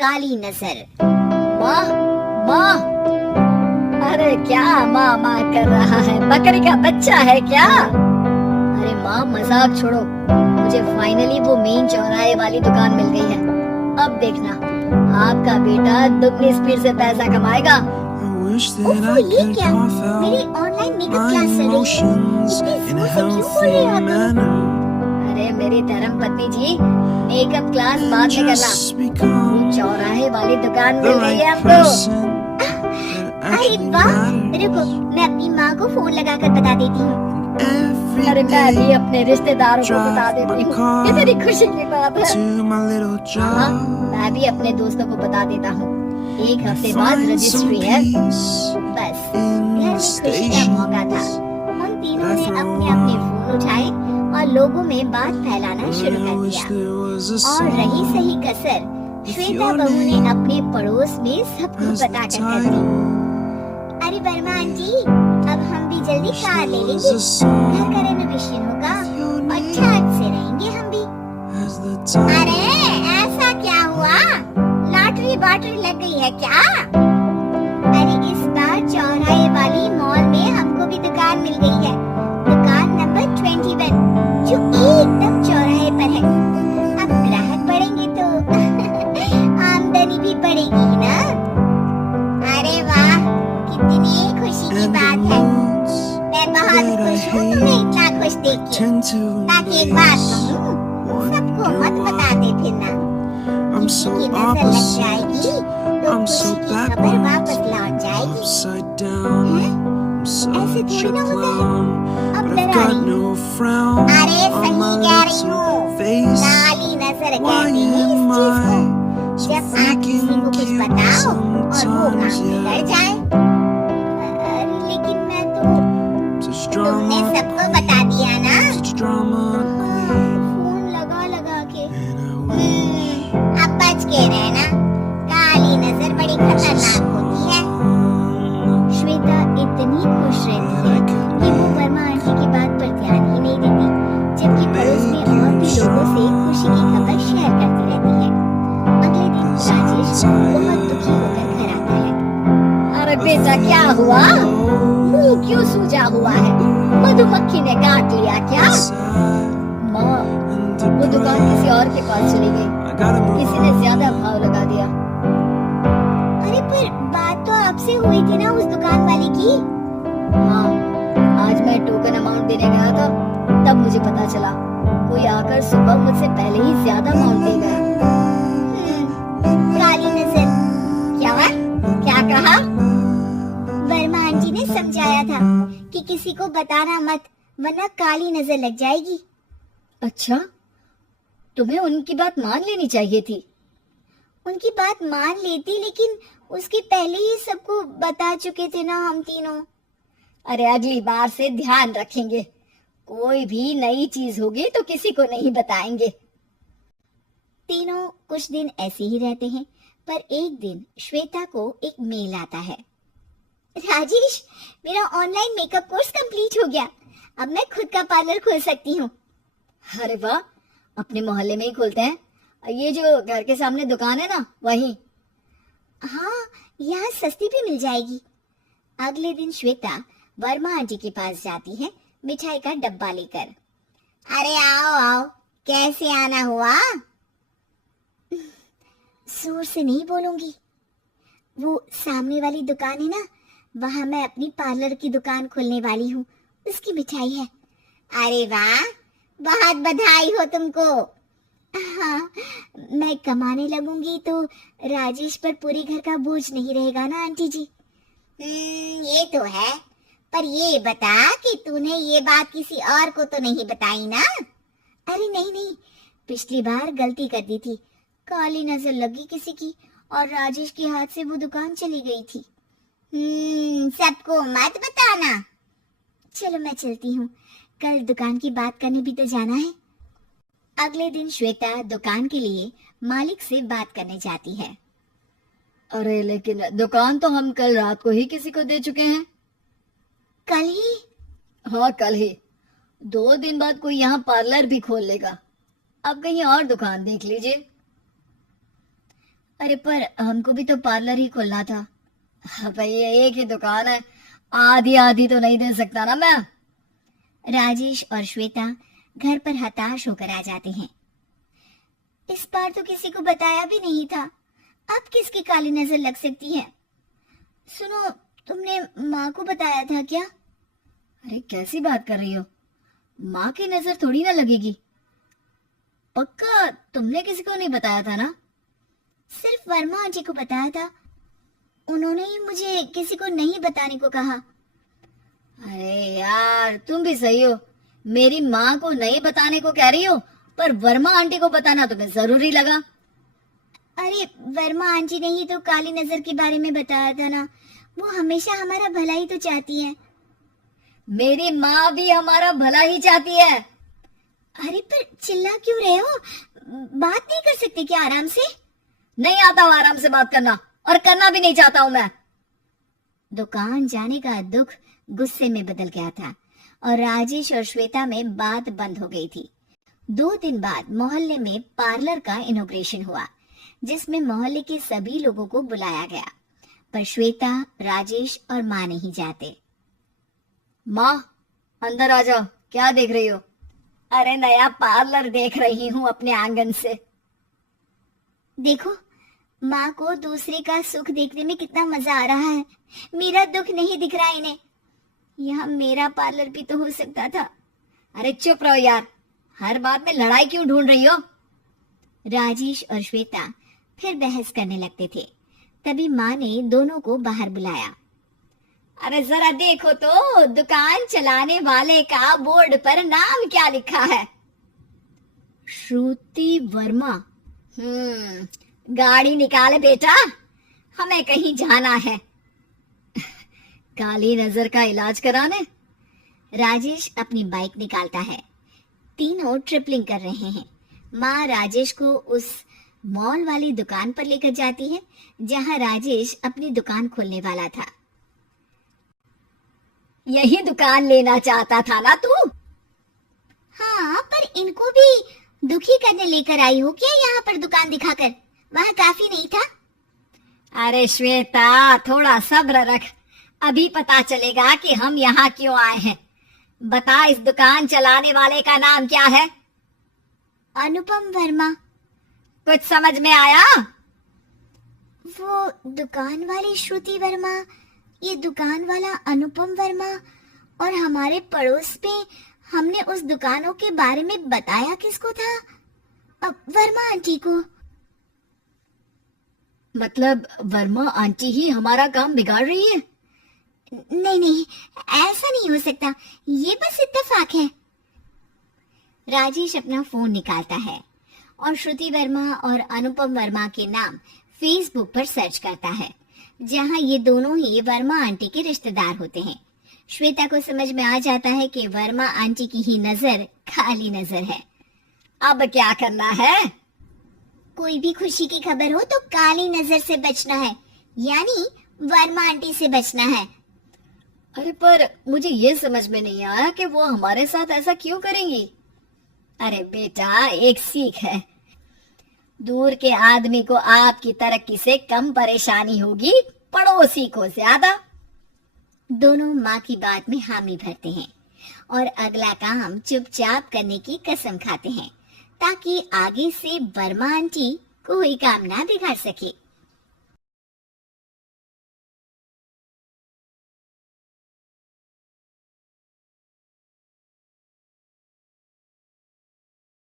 काली नजर। माँ, माँ, अरे क्या माँ माँ कर रहा है? बकरी का बच्चा है क्या? अरे माँ मजाक छोड़ो, मुझे फाइनली वो मेन चौराहे वाली दुकान मिल गई है। अब देखना, आपका बेटा दुगनी स्पीड से पैसा कमाएगा। ओफो, ये क्या? मेरी ऑनलाइन मेकअप क्लास चल रही है। इतनी जोर से क्यों बोल रहे हैं आप लोग? अरे मेरी धर्म पत्नी जी, मेकअप क्लास बाद में करना, वो चौराहे वाली दुकान मिल गई है हमको। अरे वाह, रुको मैं अपनी माँ को फोन लगाकर बता देती हूँ। अरे मैं भी अपने रिश्तेदारों को बता देती हूँ, ये मेरी खुशी की बात है। हाँ, मैं भी अपने दोस्तों को बता देता हूँ। एक हफ्ते बाद रजिस्ट्री है। बस घर में खुशी का मौका था। उन तीनों ने अपने अपने फोन उठाए और लोगों में बात फैलाना शुरू कर दिया। और रही सही कसर, श्वेता बहू ने अपने पड़ोस में सबको बताकर कर दी। अरे वर्मा आंटी, अब हम भी जल्दी कार ले लेंगे, घर का रेनोवेशन होगा और ठाट से रहेंगे हम भी। अरे ऐसा क्या हुआ? लॉटरी बाटरी लग गई है क्या? अरे इस बार चौराहे वाली मॉल में हमको भी दुकान मिल गई है, दुकान नंबर 21, जो एकदम चौराहे पर है। अब ग्राहक बढ़ेंगे तो आमदनी भी बढ़ेगी ना। अरे वाह, कितनी खुशी की बात है। मैं बहुत खुश हूँ तुम्हें इतना खुश देख के। बाकी एक बात कहूँ, सबको मत बता दे फिरना। किसी की नजर लग जाएगी तो खुशी की खबर वापस लौट जाएगी। हैं? ऐसे थोड़ी ना होता है। अब डरा रही हूँ। अरे सही कह रही हूँ, काली नजर कहते हैं इस चीज को, जब आप किसी को कुछ बताओ और वो काम बिगड़ जाए। लेकिन मैं तो, तुमने सबको बता दिया ना, फोन लगा लगा के। अब बच के रहना, काली नजर बड़ी खतरनाक होती है। श्वेता इतनी खुश रहती है कि वो वर्मा आंटी की बात पर ध्यान ही नहीं देती, जबकि पड़ोस में और भी लोगों से खुशी की खबर शेयर करती रहती है। अगले दिन राजेश बहुत दुखी होकर घर आता है। अरे बेटा क्या हुआ? मुंह क्यों सूजा हुआ है? मधुमक्खी ने काट लिया क्या? माँ, वो दुकान किसी और के पास चली गई, किसी ने ज्यादा भाव लगा दिया। अरे पर बात तो आपसे हुई थी ना उस दुकान वाले की। हाँ, आज मैं टोकन अमाउंट देने गया था, तब मुझे पता चला कोई आकर सुबह मुझसे पहले ही ज्यादा अमाउंट दे गया। काली नजर। क्या कहा? वर्मा आंटी ने समझाया था कि किसी को बताना मत, वरना काली नजर लग जाएगी। अच्छा, तुम्हें उनकी बात मान लेनी चाहिए थी। उनकी बात मान लेती, लेकिन उसके पहले ही सबको बता चुके थे ना हम तीनों। अरे अगली बार से ध्यान रखेंगे, कोई भी नई चीज होगी तो किसी को नहीं बताएंगे। तीनों कुछ दिन ऐसे ही रहते हैं, पर एक दिन श्वेता को एक मेल आता है। राजेश, मेरा ऑनलाइन मेकअप कोर्स कंप्लीट हो गया, अब मैं खुद का पार्लर खोल सकती हूँ। अरे वाह, अपने मोहल्ले में ही खोलते हैं। ये जो घर के सामने दुकान है ना, वहीं। हाँ, यहाँ सस्ती भी मिल जाएगी। अगले दिन श्वेता वर्मा आंटी के पास जाती है मिठाई का डब्बा लेकर। अरे आओ आओ, कैसे आना हुआ? जोर से नहीं बोलूंगी। वो सामने वाली दुकान है ना, वहां मैं अपनी पार्लर की दुकान खोलने वाली हूँ, उसकी मिठाई है। अरे वाह, बहुत बधाई हो तुमको। हाँ, मैं कमाने लगूंगी तो राजेश पर पूरे घर का बोझ नहीं रहेगा ना आंटी जी। ये तो है, पर ये बता कि तूने ये बात किसी और को तो नहीं बताई ना? अरे नहीं नहीं, पिछली बार गलती कर दी थी, काली नजर लगी किसी की और राजेश के हाथ से वो दुकान चली गई थी। सबको मत बताना। चलो मैं चलती हूँ, कल दुकान की बात करने भी तो जाना है। अगले दिन श्वेता दुकान के लिए मालिक से बात करने जाती है। अरे लेकिन दुकान तो हम कल रात को ही किसी को दे चुके हैं। कल ही? हाँ कल ही। 2 दिन बाद कोई यहाँ पार्लर भी खोल लेगा। अब कहीं और दुकान देख लीजिए। अरे पर हमको भी तो पार्लर ही खोलना था। भाई एक ही दुकान है, आधी आधी तो नहीं दे सकता ना मैं। राजेश और श्वेता घर पर हताश होकर आ जाते हैं। इस बार तो किसी को बताया भी नहीं था, अब किसकी काली नजर लग सकती है। सुनो, तुमने माँ को बताया था क्या? अरे कैसी बात कर रही हो, माँ की नजर थोड़ी ना लगेगी। पक्का तुमने किसी को नहीं बताया था ना? सिर्फ वर्मा आंटी को बताया था, उन्होंने ही मुझे किसी को नहीं बताने को कहा। अरे यार तुम भी सही हो, मेरी माँ को नहीं बताने को कह रही हो, पर वर्मा आंटी को बताना तुम्हें जरूरी लगा। अरे वर्मा आंटी ने ही तो काली नजर के बारे में बताया था ना, वो हमेशा हमारा भला ही तो चाहती है। मेरी माँ भी हमारा भला ही चाहती है। अरे पर चिल्ला क्यों रहे हो, बात नहीं कर सकते क्या आराम से? नहीं आता हूँ आराम से बात करना, और करना भी नहीं चाहता हूँ मैं। दुकान जाने का दुख गुस्से में बदल गया था और राजेश और श्वेता में बात बंद हो गई थी। 2 दिन बाद मोहल्ले में पार्लर का इनॉग्रेशन हुआ, जिसमें मोहल्ले के सभी लोगों को बुलाया गया, पर श्वेता, राजेश और माँ नहीं जाते। माँ अंदर आ जाओ, क्या देख रही हो? अरे नया पार्लर देख रही हूँ अपने आंगन से। देखो, माँ को दूसरे का सुख देखने में कितना मजा आ रहा है, मेरा दुख नहीं दिख रहा इन्हें। यहाँ मेरा पार्लर भी तो हो सकता था। अरे चुप रहो यार, हर बात में लड़ाई क्यों ढूंढ रही हो? राजेश और श्वेता फिर बहस करने लगते थे। तभी माँ ने दोनों को बाहर बुलाया। अरे जरा देखो तो, दुकान चलाने वाले का बोर्ड पर नाम क्या लिखा है? श्रुति वर्मा। गाड़ी निकाले बेटा, हमें कहीं जाना है। काली नजर का इलाज कराने। राजेश अपनी बाइक निकालता है। तीनों ट्रिपलिंग कर रहे हैं। माँ राजेश को उस मॉल वाली दुकान पर लेकर जाती है जहाँ राजेश अपनी दुकान खोलने वाला था। यही दुकान लेना चाहता था ना तू? हाँ, पर इनको भी दुखी करने लेकर आई हो क्या यहाँ पर दुकान दिखाकर? वहाँ काफी नहीं था? अरे श्वेता थोड़ा सब्र रख, अभी पता चलेगा कि हम यहाँ क्यों आए हैं। बता, इस दुकान चलाने वाले का नाम क्या है? अनुपम वर्मा। कुछ समझ में आया? वो दुकान वाली श्रुति वर्मा, ये दुकान वाला अनुपम वर्मा, और हमारे पड़ोस में हमने उस दुकानों के बारे में बताया किसको था? अब वर्मा आंटी को। मतलब वर्मा आंटी ही हमारा काम बिगाड़ रही है? नहीं नहीं, ऐसा नहीं हो सकता, ये बस इत्तेफाक है। राजेश अपना फोन निकालता है और श्रुति वर्मा और अनुपम वर्मा के नाम फेसबुक पर सर्च करता है, जहां ये दोनों ही वर्मा आंटी के रिश्तेदार होते हैं। श्वेता को समझ में आ जाता है कि वर्मा आंटी की ही नजर काली नजर है। अब क्या करना है? कोई भी खुशी की खबर हो तो काली नजर से बचना है, यानी वर्मा आंटी से बचना है। अरे पर मुझे ये समझ में नहीं आया कि वो हमारे साथ ऐसा क्यों करेंगी। अरे बेटा, एक सीख है, दूर के आदमी को आपकी तरक्की से कम परेशानी होगी, पड़ोसी को ज्यादा। दोनों माँ की बात में हामी भरते हैं और अगला काम चुपचाप करने की कसम खाते हैं, ताकि आगे से वर्मा आंटी कोई काम ना बिगाड़ सके।